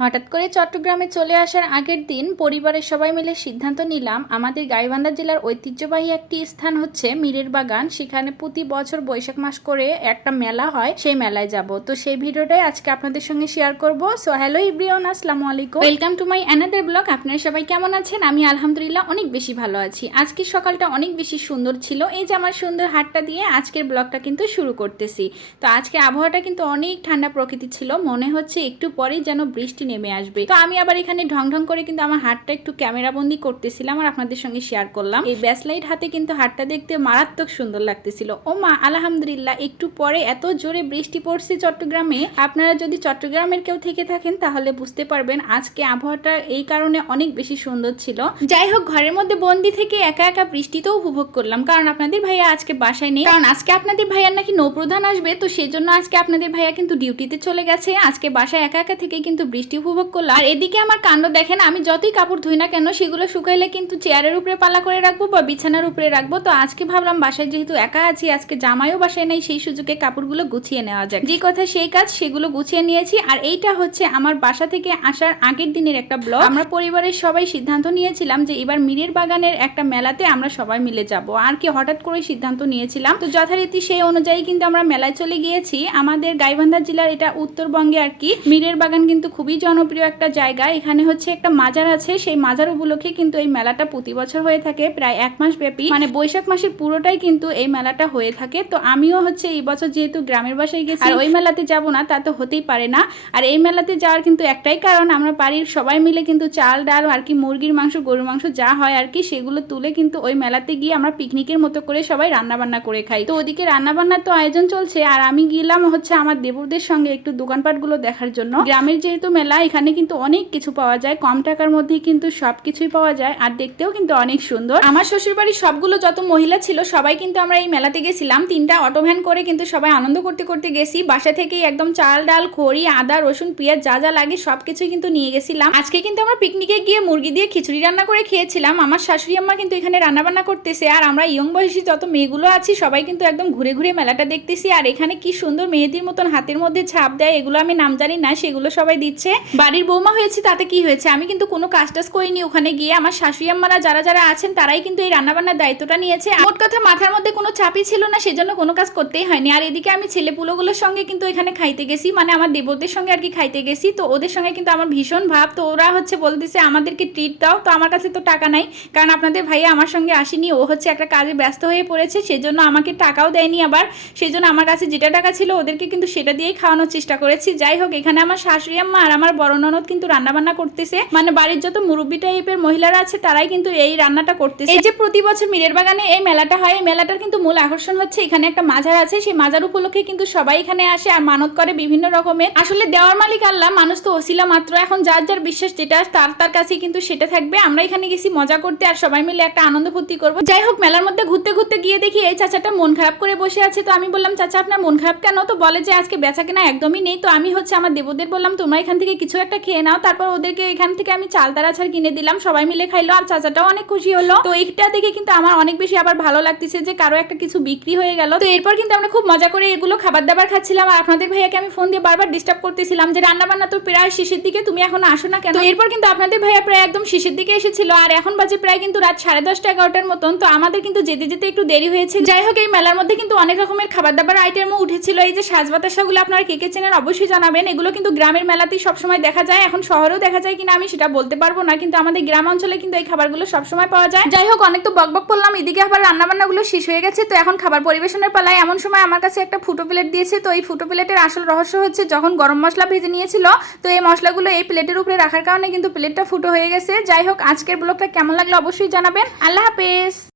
হঠাৎ করে চট্টগ্রামে চলে আসার আগের দিন পরিবারের সবাই মিলে সিদ্ধান্ত নিলাম, আমাদের গাইবান্ধা জেলার ঐতিহ্যবাহী একটি স্থান হচ্ছে মীরের বাগান। সেখানে প্রতি বছর বৈশাখ মাস করে একটা মেলা হয়, সেই মেলায় যাব। তো সেই ভিডিওটাই আজকে আপনাদের সঙ্গে শেয়ার করব। সো হ্যালো ইব্রিয়ন আসসালামু আলাইকুম। Welcome to my another blog আপনারা সবাই কেমন আছেন? আমি আলহামদুলিল্লাহ অনেক বেশি ভালো আছি। আজকের সকালটা অনেক বেশি সুন্দর ছিল। এই যে আমার সুন্দর হাটটা দিয়ে আজকের ব্লগটা কিন্তু শুরু করতেছি। তো আজকে আবহাওয়াটা কিন্তু অনেক ঠান্ডা প্রকৃতি ছিল। মনে হচ্ছে একটু পরেই যেন বৃষ্টি নেমে আসবে। তো আমি আবার এখানে ঢং ঢং করে কিন্তু আমার হাটটা একটু ক্যামেরা বন্দি করতেছিলাম আর আপনাদের সঙ্গে শেয়ার করলাম। এই ব্যাসলাইট হাতে কিন্তু হাটটা দেখতে মারাত্মক সুন্দর লাগতেছিল। ও মা, আলহামদুলিল্লাহ, একটু পরে এত জোরে বৃষ্টি পড়ছে চট্টগ্রামে। আপনারা যদি চট্টগ্রামের কেউ থেকে থাকেন তাহলে বুঝতে পারবেন আজকে আবহাওয়াটা এই কারণে অনেক বেশি সুন্দর ছিল। যাই হোক, ঘরের মধ্যে বন্দি থেকে একা একা বৃষ্টিতেও উপভোগ করলাম। কারণ আপনাদের ভাইয়া আজকে বাসায় নেই। কারণ আজকে আপনাদের ভাইয়ার নাকি নৌপ্রধান আসবে। তো সেই জন্য আজকে আপনাদের ভাইয়া কিন্তু ডিউটিতে চলে গেছে। আজকে বাসায় একা একা থেকে কিন্তু বৃষ্টি উপভোগ করলাম আর এদিকে আমার কাণ্ড দেখেন, আমি যতই কাপড় ধুই না কেন, সেগুলো শুকাইলে কিন্তু চেয়ারের উপরে পালা করে রাখব বা বিছানার উপরে রাখব। তো আজকে ভাবলাম বাসায় যেহেতু একা আছি, আজকে জামাইও বাসায় নেই, সেই সুযোগে কাপড়গুলো গুছিয়ে নেওয়া যায় যে কথা সেই কাজ, সেগুলো গুছিয়ে নিয়েছি। আর এইটা হচ্ছে আমার বাসা থেকে আসার আগের দিনের একটা ব্লগ। আমরা পরিবারের সবাই সিদ্ধান্ত নিয়েছিলাম যে এবার মিরের বাগানের একটা মেলাতে আমরা সবাই মিলে যাব। আর কি হঠাৎ করে সিদ্ধান্ত নিয়েছিলাম। তো যথারীতি সেই অনুযায়ী কিন্তু আমরা মেলায় চলে গিয়েছি। আমাদের গাইবান্ধা জেলার এটা উত্তরবঙ্গে আর কি, মিরের বাগান কিন্তু খুবই জনপ্রিয় একটা জায়গা। এখানে হচ্ছে একটা মাজার আছে। সেই মাজার উপলক্ষে কিন্তু এই মেলাটা প্রতি বছর হয়ে থাকে, প্রায় এক মাস ব্যাপী। মানে বৈশাখ মাসের পুরোটাই কিন্তু এই মেলাটা হয়ে থাকে। তো আমিও হচ্ছে এই বছর যেহেতু গ্রামের বাসায় গেছি, আর ওই মেলাতে যাব না, তা তো হতেই পারে না। আর এই মেলাতে যাওয়ার কিন্তু একটাই কারণ, আমরা বাড়ির সবাই মিলে কিন্তু চাল, ডাল, আর কি মুরগির মাংস, গরুর মাংস যা হয় আর কি, সেগুলো তুলে কিন্তু ওই মেলাতে গিয়ে আমরা পিকনিকের মতো করে সবাই রান্না বান্না করে খাই। তো ওদিকে রান্না বান্নার তো আয়োজন চলছে, আর আমি গেলাম হচ্ছে আমার দেবরদের সঙ্গে একটু দোকানপাটগুলো দেখার জন্য। গ্রামের যেহেতু মেলা এখানে কিন্তু অনেক কিছু পাওয়া যায়। কম টাকার মধ্যেই কিন্তু সব কিছুই পাওয়া যায় আর দেখতেও কিন্তু অনেক সুন্দর। আমার শ্বশুর বাড়ির সবগুলো যত মহিলা ছিল, সবাই কিন্তু আমরা এই মেলাতে গেছিলাম। তিনটা অটো ভ্যান করে কিন্তু সবাই আনন্দ করতে করতে গেছি। বাসা থেকেই একদম চাল ডাল, খড়ি, আদা, রসুন, পেঁয়াজ যা যা লাগে সব কিছুই কিন্তু নিয়ে গেছিলাম। আজকে কিন্তু আমরা পিকনিকে গিয়ে মুরগি দিয়ে খিচুড়ি রান্না করে খেয়েছিলাম। আমার শাশুড়ি আম্মা কিন্তু এখানে রান্না বান্না করতেছে আর আমরা ইয়ং বয়সী যত মেয়েগুলো আছি, সবাই কিন্তু একদম ঘুরে ঘুরে মেলাটা দেখতেছি। আর এখানে কি সুন্দর মেহেদির মতন হাতের মধ্যে ছাপ দেয়, এগুলো আমি নাম জানি না, সেগুলো সবাই দিচ্ছে। বাড়ির বৌমা হয়েছে, তাতে কি হয়েছে? আমি কিন্তু কোনো কাজ টাজ করিনি। ওখানে গিয়ে আমার শাশুড়ি আম্মারা যারা যারা আছেন, তারাই কিন্তু এই রান্নাবান্নার দায়িত্বটা নিয়েছে। মোট কথা মাথার মধ্যে কোনো চাপই ছিল না, সেজন্য কোনো কাজ করতেই হয়নি। আর এদিকে আমি ছেলে পুলোগুলোর সঙ্গে কিন্তু এখানে খাইতে গেছি মানে আমার দেবদের সঙ্গে আর কি খাইতে গেছি। তো ওদের সঙ্গে কিন্তু আমার ভীষণ ভাব। তো ওরা হচ্ছে বলতেছে, আমাদেরকে ট্রিট দাও। তো আমার কাছে তো টাকা নাই, কারণ আপনাদের ভাইয়া আমার সঙ্গে আসেনি। ও হচ্ছে একটা কাজে ব্যস্ত হয়ে পড়েছে, সেজন্য আমাকে টাকাও দেয়নি আবার। সেই জন্য আমার কাছে যেটা টাকা ছিল, ওদেরকে কিন্তু সেটা দিয়েই খাওয়ানোর চেষ্টা করেছি। যাই হোক, এখানে আমার শাশুড়ি আম্মা আর আমার বড় ননদ কিন্তু রান্নাবান্না করতেছে। মানে বাড়ির যত মুরব্বী টাইপের মহিলারা আছে, তারাই কিন্তু এই রান্নাটা করতেছে। এই যে প্রতি বছর মিরের বাগানে এই মেলাটা হয়, এই মেলাটার কিন্তু মূল আকর্ষণ হচ্ছে এখানে একটা মাজার আছে। সেই মাজার উপলক্ষে কিন্তু সবাই এখানে আসে আর মানত করে বিভিন্ন রকমের। আসলে দেওয়ার মালিক আল্লাহ, মানুষ তো ওসিলা মাত্র। এখন যার যার বিশ্বাস যেটা তার তার কাছে কিন্তু সেটা থাকবে। আমরা এখানে গেছি মজা করতে আর সবাই মিলে একটা আনন্দ ফুর্তি করব। যাই হোক, মেলার মধ্যে ঘুরতে ঘুরতে গিয়ে দেখি এই চাচাটা মন খারাপ করে বসে আছে। তো আমি বললাম, চাচা, আপনার মন খারাপ কেন? তো বলে যে আজকে বেচা কেনা একদমই নেই। তো আমি হচ্ছে আমার দেবদের বললাম, তোমরা এখান থেকে কিছু একটা খেয়ে নাও, তারপর ওদেরকে এখান থেকে আমি চাল তারা ছাড় কিনে দিলাম, সবাই মিলে খাইলো আর চাচাটাও অনেক খুশি হলো। তো এইটা দেখে কিন্তু আমার অনেক বেশি আবার ভালো লাগতেছে যে কারও একটা কিছু বিক্রি হয়ে গেল। তো এরপর কিন্তু আমরা খুব মজা করে এগুলো খাবার দাবার খাচ্ছিলাম আর আপনাদের ভাইয়াকে আমি ফোন দিয়ে বারবার ডিস্টার্ব করতেছিলাম যে রান্না বান্না তো প্রায় শেষের দিকে, তুমি এখন আসো না কেন? এরপর কিন্তু আপনাদের ভাইয়া প্রায় একদম শেষের দিকে এসেছিল আর এখন বাজে প্রায় কিন্তু রাত সাড়ে দশটা এগারোটার মতন। তো আমাদের কিন্তু যেতে যেতে একটু দেরি হয়েছে। যাই হোক, এই মেলার মধ্যে কিন্তু অনেক রকমের খাবার দাবার আইটেমও উঠেছিল। এই যে সাজ বাতাসাগুলো আপনারা কে কে চেনেন অবশ্যই জানাবেন। এগুলো কিন্তু গ্রামের মেলাতেই সবসময় দেখা যায়, এখন শহরেও দেখা যায় কিনা আমি সেটা বলতে পারব না, কিন্তু আমাদের গ্রাম অঞ্চলে কিন্তু এই খাবারগুলো সবসময় পাওয়া যায়। যাই হোক, অনেক তো বকবক করলাম, এদিকে আবার রান্নাবান্নাগুলো শেষ হয়ে গেছে, তো এখন খাবার পরিবেশনের পালায়। এমন সময় আমার কাছে একটা ফুটো প্লেট দিয়েছে, তো এই ফুটো প্লেটের আসল রহস্য হচ্ছে যখন গরম মশলা ভেজে নিয়েছিল, তো এই মশলাগুলো এই প্লেটের উপরে রাখার কারণে কিন্তু প্লেটটা ফুটো হয়ে গেছে। যাই হোক, আজকের ব্লগটা কেমন লাগল অবশ্যই জানাবেন। আল্লাহ হাফেজ!